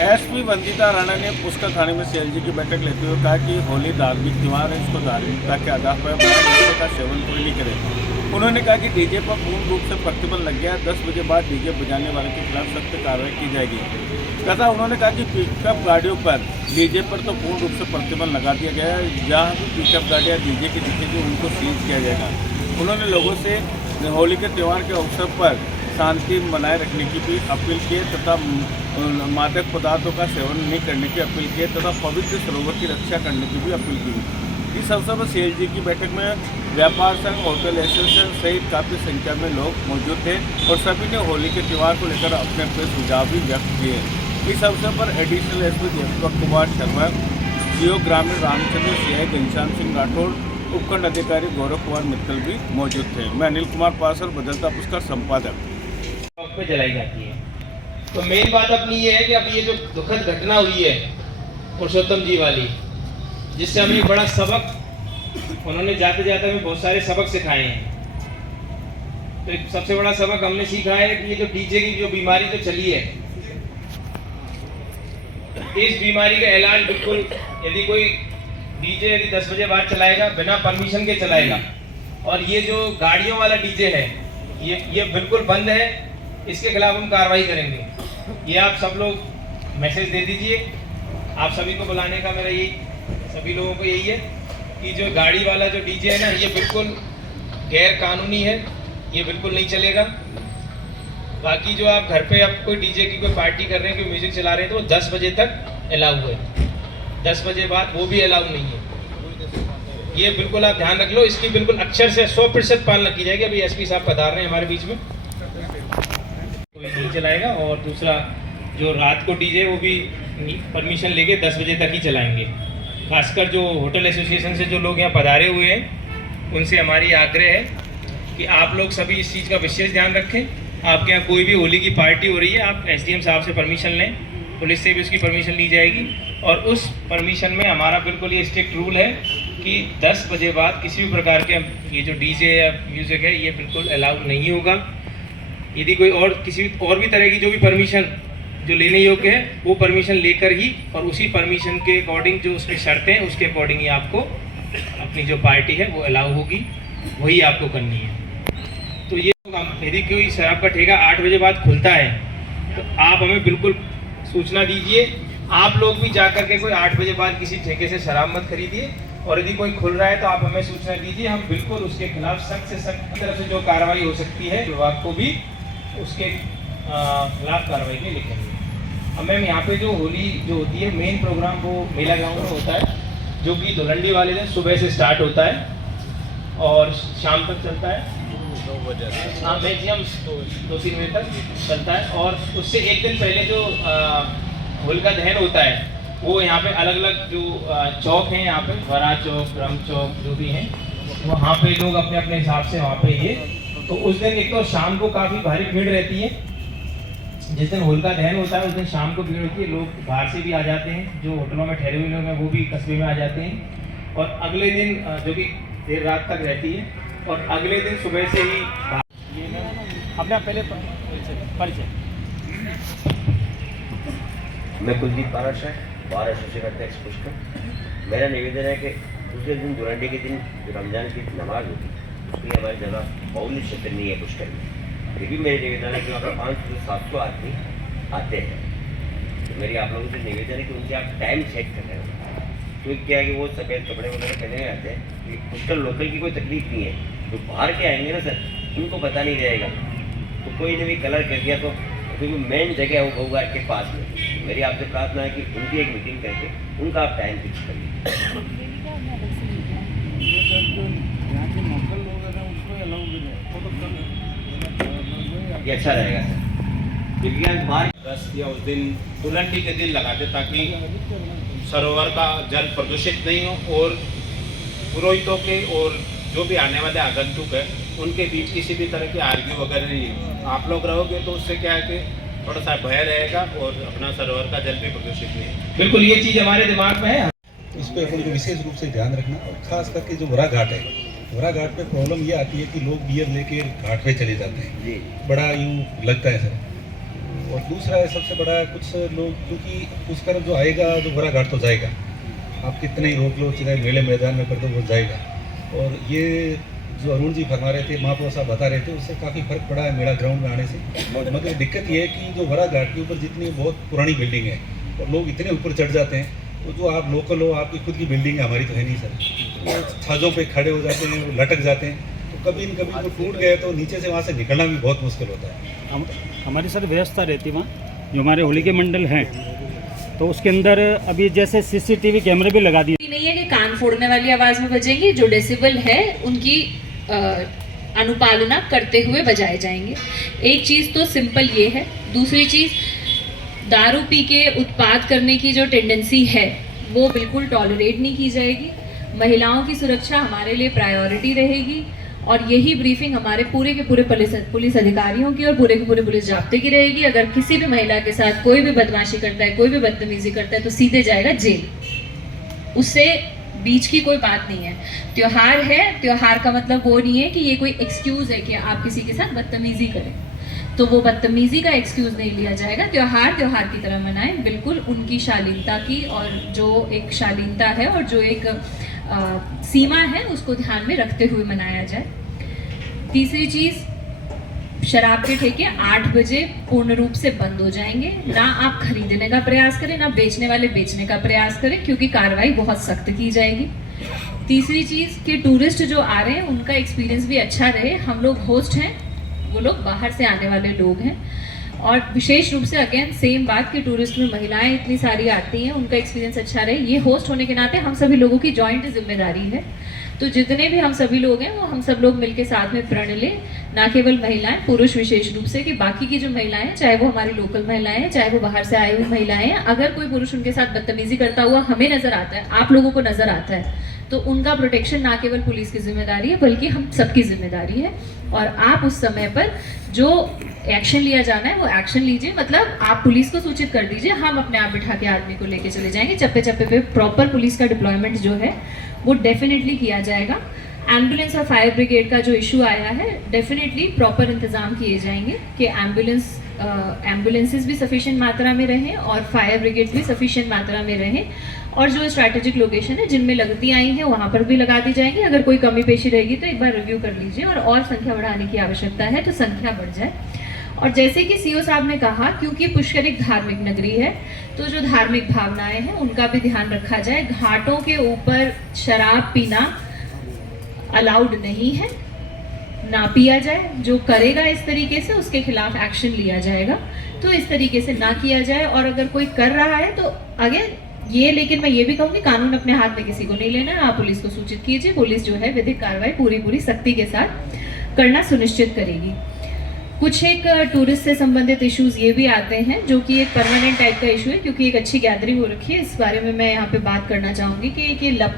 SP Vandita Rana ने पुष्कर थाने में CLG की बैठक लेते हुए कहा कि होली धार्मिक त्यौहार है, इसको धार्मिकता के आधार पर नशे का सेवन कोई नहीं करे। उन्होंने कहा कि डीजे पर पूर्ण रूप से प्रतिबंध लग गया है। 10 बजे बाद डीजे बजाने वालों के खिलाफ सख्त कार्रवाई की जाएगी तथा उन्होंने कहा कि पिकअप गाड़ियों पर डीजे पर तो पूर्ण रूप से प्रतिबंध लगा दिया गया है। जहाँ भी पिकअप गाड़ियाँ डीजे की दिखेगी उनको सीज किया जाएगा। उन्होंने लोगों से होली के त्यौहार के अवसर पर शांति बनाए रखने की भी अपील की तथा मादक पदार्थों का सेवन नहीं करने की अपील की तथा पवित्र सरोवर की रक्षा करने की भी अपील की। इस अवसर पर सीएलजी की बैठक में व्यापार संघ, होटल एसोसिएशन सहित काफ़ी संख्या में लोग मौजूद थे और सभी ने होली के त्यौहार को लेकर अपने अपने सुझाव भी व्यक्त किए। इस अवसर पर additional SP Deepak Kumar Sharma, CO ग्रामीण रामचंद्र, सीआई घनश्याम सिंह राठौड़, उपखंड अधिकारी गौरव कुमार मित्तल भी मौजूद थे। मैं अनिल कुमार पासर, बदलता पुष्कर संपादक। पे जलाई जाती है। तो मेन बात अपनी ये है कि अब ये जो दुखद घटना हुई है पुरुषोत्तम जी वाली, जिससे हमें बड़ा सबक, उन्होंने जाते जाते हमें बहुत सारे सबक सिखाए हैं। तो एक सबसे बड़ा सबक हमने सीखा है कि ये जो डीजे की जो बीमारी जो चली है, इस बीमारी का इलाज बिल्कुल, यदि कोई डीजे यदि 10 बजे बाद चलाएगा बिना परमिशन के चलाएगा, और ये जो गाड़ियों वाला डीजे है ये बिल्कुल बंद है, इसके खिलाफ हम कार्रवाई करेंगे। ये आप सब लोग मैसेज दे दीजिए। आप सभी को बुलाने का मेरा यही, सभी लोगों को यही है कि जो गाड़ी वाला जो डीजे है ना, ये बिल्कुल गैर कानूनी है, ये बिल्कुल नहीं चलेगा। बाकी जो आप घर पे अब कोई डीजे की कोई पार्टी कर रहे हैं, कोई म्यूजिक चला रहे हैं, तो वो 10 बजे तक अलाउ है। 10 बजे बाद वो भी अलाउ नहीं है। ये बिल्कुल आप ध्यान रख लो, इसकी बिल्कुल अक्षर से 100% पालना की जाएगी। अभी एसपी साहब पधार रहे हैं हमारे बीच में, कोई नहीं चलाएगा। और दूसरा, जो रात को डीजे वो भी परमिशन लेके 10 बजे तक ही चलाएंगे। खासकर जो होटल एसोसिएशन से जो लोग यहाँ पधारे हुए हैं, उनसे हमारी आग्रह है कि आप लोग सभी इस चीज़ का विशेष ध्यान रखें। आपके यहाँ कोई भी होली की पार्टी हो रही है, आप एसडीएम साहब से परमिशन लें, पुलिस से भी उसकी परमिशन ली जाएगी। और उस परमिशन में हमारा बिल्कुल ये स्ट्रिक्ट रूल है कि 10 बजे बाद किसी भी प्रकार के ये जो डीजे या म्यूज़िक है ये बिल्कुल अलाउ नहीं होगा। यदि कोई और किसी और भी तरह की जो भी परमिशन जो लेने योग्य है, वो परमिशन लेकर ही और उसी परमिशन के अकॉर्डिंग जो उसमें शर्तें हैं उसके अकॉर्डिंग ही आपको अपनी जो पार्टी है वो अलाउ होगी, वही आपको करनी है। तो ये यदि कोई शराब का ठेका 8 बजे बाद खुलता है तो आप हमें बिल्कुल सूचना दीजिए। आप लोग भी जाकर के कोई 8 बजे बाद किसी ठेके से शराब मत खरीदिए, और यदि कोई खुल रहा है तो आप हमें सूचना दीजिए। हम बिल्कुल उसके खिलाफ सख्त से सख्त तरफ से जो कार्रवाई हो सकती है, विभाग को भी उसके खिलाफ कार्रवाई के लिखेंगे। अब मैम, यहाँ पे जो होली जो होती है, मेन प्रोग्राम वो मेला ग्राउंड में होता है, जो कि धुलंडी वाले दिन सुबह से स्टार्ट होता है और शाम तक चलता है। 2 बजे, हाँ, मैक्सिमम 2-3 बजे तक चलता है। और उससे एक दिन पहले जो होलिका दहन होता है, वो यहाँ पे अलग अलग जो चौक हैं, यहाँ पे बड़ा चौक, ब्रह्म चौक जो भी हैं, वहाँ पे लोग अपने अपने हिसाब से वहाँ पे ये, तो उस दिन एक तो शाम को काफ़ी भारी भीड़ रहती है। जिस दिन होलिका दहन होता है उस दिन शाम को भीड़ होती है, लोग बाहर से भी आ जाते हैं, जो होटलों में ठहरे हुए लोग हैं वो भी कस्बे में आ जाते हैं। और अगले दिन जो कि देर रात तक रहती है, और अगले दिन सुबह से ही अपने पहले परिचय। मैं कुलदीप पारस है, बार एसोसिएशन अध्यक्ष पुष्कर। मेरा निवेदन है कि दूसरे दिन धुलंडी के दिन जो रमजान की नमाज होती है, उसकी हमारी जगह बाउली क्षेत्र नहीं है पुष्कर में। फिर भी मेरे निवेदन है कि वहाँ पर 500 से 700 आदमी आते हैं। तो मेरी आप लोगों से निवेदन है कि उनसे आप टाइम सेट कर रहे हो। क्योंकि क्या है कि वो सफ़ेद कपड़े वगैरह पहने हुए आते हैं, कि पुष्कर लोकल की कोई तकलीफ नहीं है। जो बाहर के आएंगे ना सर, उनको पता नहीं रहेगा, तो कोई ने भी कलर कर दिया तो क्योंकि मेन जगह है वो बहुवार के पास में। मेरी आपसे प्रार्थना है कि उनकी एक मीटिंग करके उनका आप टाइम फिक्स करिए। ये अच्छा रहेगा सर, क्योंकि बाहर 10 या उस दिन धुलंडी के दिन लगाते ताकि सरोवर का जल प्रदूषित नहीं हो, और पुरोहितों के और जो भी आने वाले आगंतुक है उनके बीच किसी भी तरह की आर्ग्यू वगैरह नहीं है। आप लोग रहोगे तो उससे क्या है कि थोड़ा सा भय रहेगा और अपना सरोवर का जल भी प्रदूषित नहीं है। बिल्कुल ये चीज़ हमारे दिमाग में है। इस पर अपन को विशेष रूप से ध्यान रखना, और खास करके जो वरा घाट है, वरा घाट पे प्रॉब्लम ये आती है कि लोग बियर लेके घाट पे चले जाते हैं। बड़ा यूँ लगता है सर, और दूसरा है सबसे बड़ा, कुछ लोग क्योंकि पुष्कर जो आएगा जो बड़ा घाट तो जाएगा, आप कितने ही रोक लो, चाहे मेले मैदान में कर दो, वो जाएगा। और ये जो अरुण जी फरमा रहे थे, महापौर साहब बता रहे थे, उससे काफ़ी फर्क पड़ा है मेला ग्राउंड में आने से। मगर दिक्कत ये है कि जो बड़ा घाट के ऊपर जितनी बहुत पुरानी बिल्डिंग है और लोग इतने ऊपर चढ़ जाते हैं, तो जो आप लोकल हो, आपकी खुद की बिल्डिंग है, हमारी तो है नहीं सर, वो छाजों पे खड़े हो जाते हैं, वो लटक जाते हैं, तो कभी न कभी वो टूट गए तो नीचे से वहाँ से निकलना भी बहुत मुश्किल होता है। हमारी सर व्यवस्था रहती वहाँ, जो हमारे होली के मंडल हैं, तो उसके अंदर अभी जैसे सीसीटीवी कैमरे भी लगा दिए। नहीं है कि कान फोड़ने वाली आवाज में बजेंगे, जो डेसिबल है उनकी अनुपालना करते हुए बजाए जाएंगे। एक चीज़ तो सिंपल ये है। दूसरी चीज़, दारू पी के उत्पात करने की जो टेंडेंसी है वो बिल्कुल टॉलरेट नहीं की जाएगी। महिलाओं की सुरक्षा हमारे लिए प्रायोरिटी रहेगी और यही ब्रीफिंग हमारे पूरे के पूरे पुलिस अधिकारियों की और पूरे के पूरे पुलिस जाब्ते की रहेगी। अगर किसी भी महिला के साथ कोई भी बदमाशी करता है, कोई भी बदतमीजी करता है, तो सीधे जाएगा जेल। उससे बीच की कोई बात नहीं है। त्योहार है, त्योहार का मतलब वो नहीं है कि ये कोई एक्सक्यूज़ है कि आप किसी के साथ बदतमीजी करें, तो वो बदतमीजी का एक्सक्यूज़ नहीं लिया जाएगा। त्योहार त्योहार की तरह मनाएं, बिल्कुल उनकी शालीनता की, और जो एक शालीनता है और जो एक सीमा है उसको ध्यान में रखते हुए मनाया जाए। तीसरी चीज़, शराब के ठेके 8 बजे पूर्ण रूप से बंद हो जाएंगे। ना आप खरीदने का प्रयास करें, ना बेचने वाले बेचने का प्रयास करें, क्योंकि कार्रवाई बहुत सख्त की जाएगी। तीसरी चीज़ कि टूरिस्ट जो आ रहे हैं उनका एक्सपीरियंस भी अच्छा रहे। हम लोग होस्ट हैं, वो लोग बाहर से आने वाले लोग हैं, और विशेष रूप से अगेन सेम बात कि टूरिस्ट में महिलाएं इतनी सारी आती हैं, उनका एक्सपीरियंस अच्छा रहे। ये होस्ट होने के नाते हम सभी लोगों की जॉइंट जिम्मेदारी है। तो जितने भी हम सभी लोग हैं वो हम सब लोग मिलके साथ में प्रण लें, ना केवल महिलाएं, पुरुष विशेष रूप से, कि बाकी की जो महिलाएं हैं, चाहे वो हमारी लोकल महिलाएं हैं, चाहे वो बाहर से आई हुई महिलाएं हैं, अगर कोई पुरुष उनके साथ बदतमीजी करता हुआ हमें नजर आता है, आप लोगों को नजर आता है, तो उनका प्रोटेक्शन ना केवल पुलिस की जिम्मेदारी है बल्कि हम सबकी जिम्मेदारी है। और आप उस समय पर जो एक्शन लिया जाना है वो एक्शन लीजिए। मतलब आप पुलिस को सूचित कर दीजिए, हम अपने आप बिठा के आदमी को लेके चले जाएंगे। चप्पे चप्पे पे प्रॉपर पुलिस का डिप्लॉयमेंट जो है वो डेफिनेटली किया जाएगा। एम्बुलेंस और फायर ब्रिगेड का जो इशू आया है, डेफिनेटली प्रॉपर इंतजाम किए जाएंगे कि एम्बुलेंसेस भी सफिशिएंट मात्रा में रहें और फायर ब्रिगेड्स भी सफिशिएंट मात्रा में रहें, और जो स्ट्रैटेजिक लोकेशन है जिनमें लगती आई हैं वहाँ पर भी लगा दी जाएंगी। अगर कोई कमी पेशी रहेगी तो एक बार रिव्यू कर लीजिए, और संख्या बढ़ाने की आवश्यकता है तो संख्या बढ़ जाए। और जैसे कि सीओ साहब ने कहा, क्योंकि पुष्कर एक धार्मिक नगरी है, तो जो धार्मिक भावनाएं हैं उनका भी ध्यान रखा जाए। घाटों के ऊपर शराब पीना अलाउड नहीं है, ना पिया जाए। जो करेगा इस तरीके से उसके खिलाफ एक्शन लिया जाएगा, तो इस तरीके से ना किया जाए। और अगर कोई कर रहा है तो अगेन ये, लेकिन मैं ये भी कहूँगी, कानून अपने हाथ में किसी को नहीं लेना है। आप पुलिस को सूचित कीजिए, पुलिस जो है विधिक कार्रवाई पूरी सख्ती के साथ करना सुनिश्चित करेगी। कुछ एक टूरिस्ट से संबंधित इश्यूज ये भी आते हैं जो कि एक परमानेंट टाइप का इशू है, क्योंकि एक अच्छी गैदरिंग हो रखी है। इस बारे में मैं यहाँ पे बात करना चाहूँगी कि ये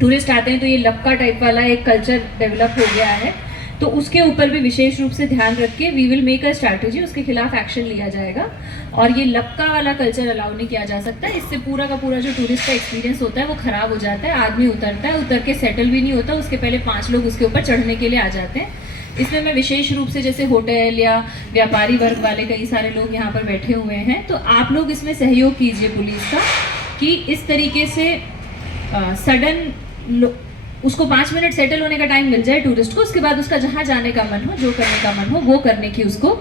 टूरिस्ट आते हैं तो ये लपका टाइप वाला एक कल्चर डेवलप हो गया है, तो उसके ऊपर भी विशेष रूप से ध्यान रख के we will make a strategy, उसके खिलाफ एक्शन लिया जाएगा। और ये लपका वाला कल्चर अलाउ नहीं किया जा सकता। इससे पूरा का पूरा जो टूरिस्ट का एक्सपीरियंस होता है वो खराब हो जाता है। आदमी उतरता है, उतर के सेटल भी नहीं होता, उसके पहले 5 लोग उसके ऊपर चढ़ने के लिए आ जाते हैं। इसमें मैं विशेष रूप से, जैसे होटल या व्यापारी वर्ग वाले कई सारे लोग यहाँ पर बैठे हुए हैं, तो आप लोग इसमें सहयोग कीजिए पुलिस का, कि इस तरीके से सडन उसको 5 मिनट सेटल होने का टाइम मिल जाए टूरिस्ट को, उसके बाद उसका जहाँ जाने का मन हो, जो करने का मन हो वो करने की उसको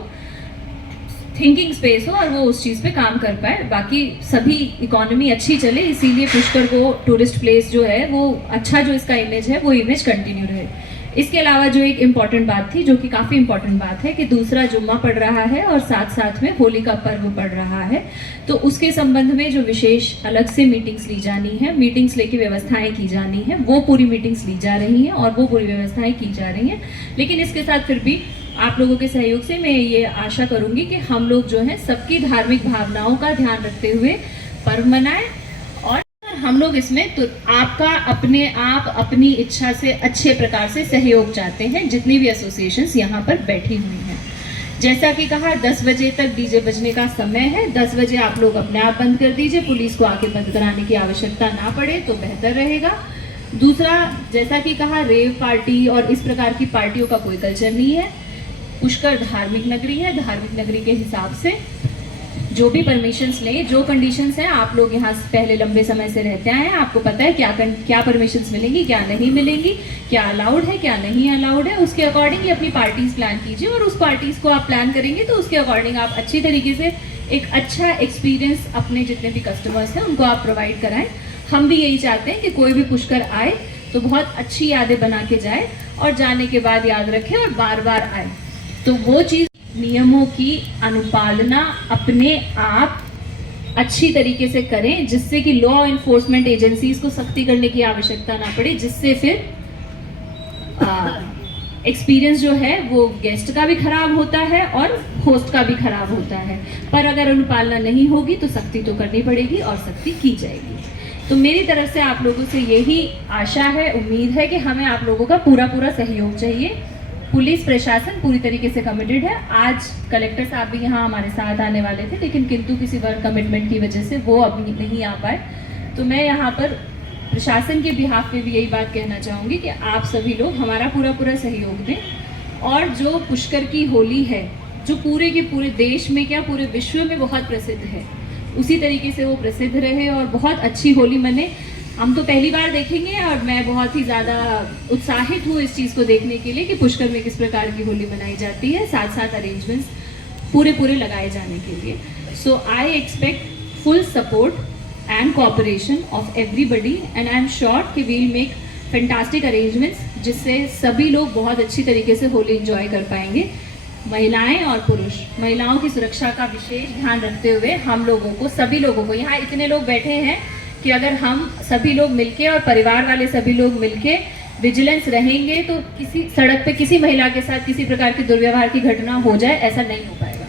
थिंकिंग स्पेस हो और वो उस चीज़ पे काम कर पाए। बाकी सभी इकोनॉमी अच्छी चले, इसीलिए पुष्कर को टूरिस्ट प्लेस जो है वो अच्छा, जो इसका इमेज है वो इमेज कंटिन्यू रहे। इसके अलावा जो एक इम्पॉर्टेंट बात थी, जो कि काफ़ी इम्पॉर्टेंट बात है, कि दूसरा जुम्मा पड़ रहा है और साथ साथ में होली का पर्व पड़ रहा है, तो उसके संबंध में जो विशेष अलग से मीटिंग्स ली जानी है, मीटिंग्स लेके व्यवस्थाएं की जानी है, वो पूरी मीटिंग्स ली जा रही हैं और वो पूरी व्यवस्थाएं की जा रही हैं। लेकिन इसके साथ फिर भी आप लोगों के सहयोग से मैं ये आशा करूँगी कि हम लोग जो है सबकी धार्मिक भावनाओं का ध्यान रखते हुए पर्व मनाएं, और हम लोग इसमें तो आपका अपने आप अपनी इच्छा से अच्छे प्रकार से सहयोग चाहते हैं, जितनी भी एसोसिएशंस यहाँ पर बैठी हुई हैं। जैसा कि कहा, 10 बजे तक डीजे बजने का समय है। 10 बजे आप लोग अपने आप बंद कर दीजिए, पुलिस को आके बंद कराने की आवश्यकता ना पड़े तो बेहतर रहेगा। दूसरा, जैसा कि कहा, रेव पार्टी और इस प्रकार की पार्टियों का कोई कल्चर नहीं है। पुष्कर धार्मिक नगरी है, धार्मिक नगरी के हिसाब से जो भी परमिशंस लें, जो कंडीशंस हैं, आप लोग यहाँ से पहले लंबे समय से रहते आए हैं, आपको पता है क्या परमिशंस मिलेंगी, क्या नहीं मिलेंगी, क्या अलाउड है, क्या नहीं अलाउड है, उसके अकॉर्डिंग ही अपनी पार्टीज प्लान कीजिए। और उस पार्टीज को आप प्लान करेंगे तो उसके अकॉर्डिंग आप अच्छी तरीके से एक अच्छा एक्सपीरियंस अपने जितने भी कस्टमर्स हैं उनको आप प्रोवाइड कराएं। हम भी यही चाहते हैं कि कोई भी पुष्कर आए तो बहुत अच्छी यादें बना के जाए और जाने के बाद याद रखे और बार बार आए। तो वो चीज़, नियमों की अनुपालना अपने आप अच्छी तरीके से करें, जिससे कि लॉ इन्फोर्समेंट एजेंसीज को सख्ती करने की आवश्यकता ना पड़े, जिससे फिर एक्सपीरियंस जो है वो गेस्ट का भी खराब होता है और होस्ट का भी खराब होता है। पर अगर अनुपालना नहीं होगी तो सख्ती तो करनी पड़ेगी और सख्ती की जाएगी। तो मेरी तरफ से आप लोगों से यही आशा है, उम्मीद है कि हमें आप लोगों का पूरा सहयोग चाहिए। पुलिस प्रशासन पूरी तरीके से कमिटेड है। आज कलेक्टर साहब भी यहाँ हमारे साथ आने वाले थे, लेकिन किंतु किसी वर्क कमिटमेंट की वजह से वो अभी नहीं आ पाए। तो मैं यहाँ पर प्रशासन के बिहाफ पे भी यही बात कहना चाहूँगी कि आप सभी लोग हमारा पूरा सहयोग दें। और जो पुष्कर की होली है, जो पूरे के पूरे देश में क्या पूरे विश्व में बहुत प्रसिद्ध है, उसी तरीके से वो प्रसिद्ध रहे और बहुत अच्छी होली मने। हम तो पहली बार देखेंगे और मैं बहुत ही ज़्यादा उत्साहित हूँ इस चीज़ को देखने के लिए कि पुष्कर में किस प्रकार की होली मनाई जाती है, साथ साथ अरेंजमेंट्स पूरे लगाए जाने के लिए। So I expect full support and cooperation of everybody and I am sure कि we'll make fantastic arrangements जिससे सभी लोग बहुत अच्छी तरीके से होली enjoy कर पाएंगे। महिलाएं और पुरुष, महिलाओं की सुरक्षा का विशेष ध्यान रखते हुए हम लोगों को, सभी लोगों को, यहाँ इतने लोग बैठे हैं कि अगर हम सभी लोग मिलके और परिवार वाले सभी लोग मिलके विजिलेंस रहेंगे तो किसी सड़क पे किसी महिला के साथ किसी प्रकार के दुर्व्यवहार की घटना हो जाए, ऐसा नहीं हो पाएगा।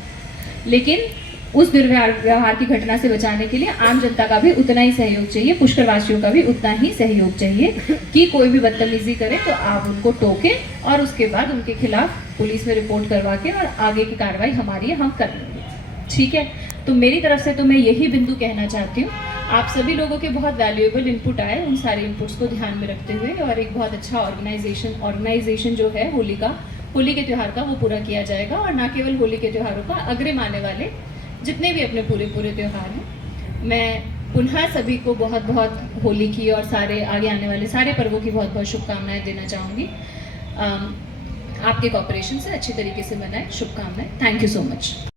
लेकिन उस दुर्व्यवहार की घटना से बचाने के लिए आम जनता का भी उतना ही सहयोग चाहिए, पुष्करवासियों का भी उतना ही सहयोग चाहिए कि कोई भी बदतमीजी करे तो आप उनको टोकें और उसके बाद उनके खिलाफ पुलिस में रिपोर्ट करवा के और आगे की कार्रवाई हमारी हम कर लेंगे। ठीक है, तो मेरी तरफ से तो मैं यही बिंदु कहना चाहती हूँ। आप सभी लोगों के बहुत वैल्यूएबल इनपुट आए, उन सारे इनपुट्स को ध्यान में रखते हुए और एक बहुत अच्छा ऑर्गेनाइजेशन जो है होली के त्यौहार का, वो पूरा किया जाएगा। और ना केवल होली के त्योहारों का, अग्रिम आने वाले जितने भी अपने पूरे त्यौहार हैं, मैं पुनः सभी को बहुत होली की और सारे आगे आने वाले सारे पर्वों की बहुत शुभकामनाएं देना चाहूँगी। आपके कोऑपरेशन से अच्छी तरीके से मनाएं, शुभकामनाएं। Thank you so much.